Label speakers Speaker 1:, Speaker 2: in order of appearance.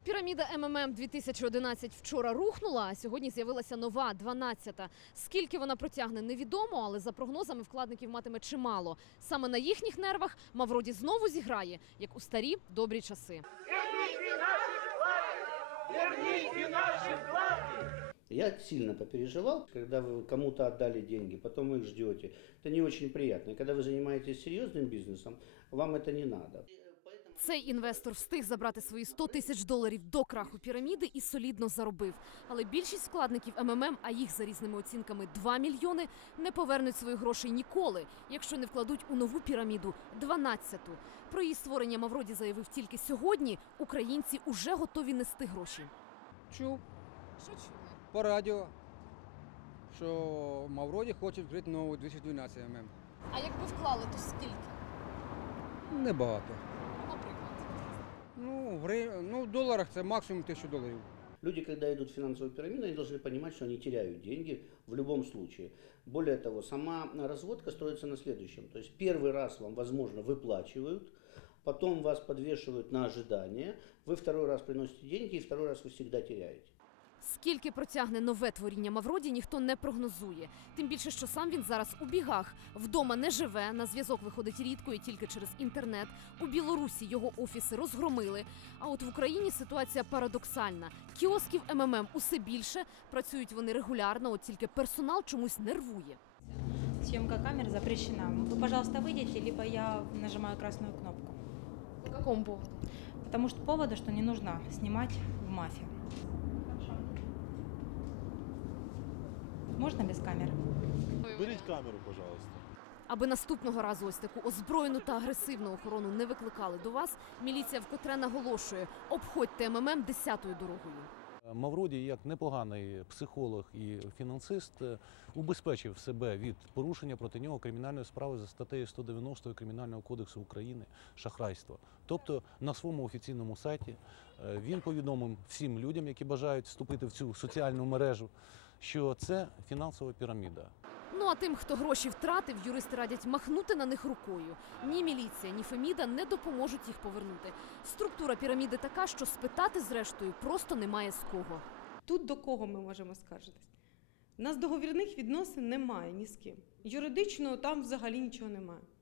Speaker 1: Піраміда МММ 2011 вчора рухнула, а сьогодні з'явилася нова, 12-та. Скільки вона протягне, невідомо, але за прогнозами вкладників матиме чимало. Саме на їхніх нервах Мавроді знову зіграє, як у старі добрі часи.
Speaker 2: Верните наши вклады!
Speaker 3: Я сильно попереживал, когда вы кому-то отдали деньги, потом вы их ждете. Это не очень приятно. И когда вы занимаетесь серьезным бизнесом, вам это не надо.
Speaker 1: Цей інвестор встиг забрати свої 100 тисяч доларів до краху піраміди і солідно заробив. Але більшість вкладників МММ, а їх за різними оцінками 2 мільйони, не повернуть свої гроші ніколи, якщо не вкладуть у нову піраміду, 12-ту. Про її створення Мавроді заявив тільки сьогодні. Українці уже готові нести гроші.
Speaker 4: Чув
Speaker 1: Що чули?
Speaker 4: по радіо, що Мавроді хоче відкрити нову 212 ММ.
Speaker 1: А якби вклали, то скільки?
Speaker 4: Небагато.
Speaker 1: Наприклад.
Speaker 4: В доларах це максимум $1000.
Speaker 3: Люди, когда идут в финансовую пирамиду, они должны понимать, что они теряют деньги в любом случае. Более того, сама разводка строится на следующем. То есть первый раз вам, возможно, выплачивают, потом вас подвешивают на ожидание, вы второй раз приносите деньги, и второй раз вы всегда теряете.
Speaker 1: Скільки протягне нове творіння Мавроді, ніхто не прогнозує. Тим більше, що сам він зараз у бігах. Вдома не живе, на зв'язок виходить рідко і тільки через інтернет. У Білорусі його офіси розгромили. А от в Україні ситуація парадоксальна. Кіосків МММ усе більше, працюють вони регулярно, от тільки персонал чомусь нервує.
Speaker 5: Съемка камер запрещена. Вы, пожалуйста, выйдите, либо я нажимаю красную кнопку.
Speaker 1: По якому поводу?
Speaker 5: Потому что повода, что не нужно снимать в мафе. Можно без камер?
Speaker 6: Беріть камеру, пожалуйста.
Speaker 1: Аби наступного разу ось таку озброєну та агресивну охорону не викликали до вас, міліція вкотре наголошує – обходьте МММ 10-ю дорогою.
Speaker 7: Мавроді, як непоганий психолог і фінансист, убезпечив себе від порушення проти нього кримінальної справи за статтею 190 Кримінального кодексу України «Шахрайство». Тобто на своєму офіційному сайті він повідомив всім людям, які бажають вступити в цю соціальну мережу, що це фінансова піраміда.
Speaker 1: Ну а тим, хто гроші втратив, юристи радять махнути на них рукою. Ні міліція, ні Феміда не допоможуть їх повернути. Структура піраміди така, що спитати зрештою просто немає з кого.
Speaker 8: Тут до кого ми можемо скаржитись? У нас договірних відносин немає ні з ким. Юридично там взагалі нічого немає.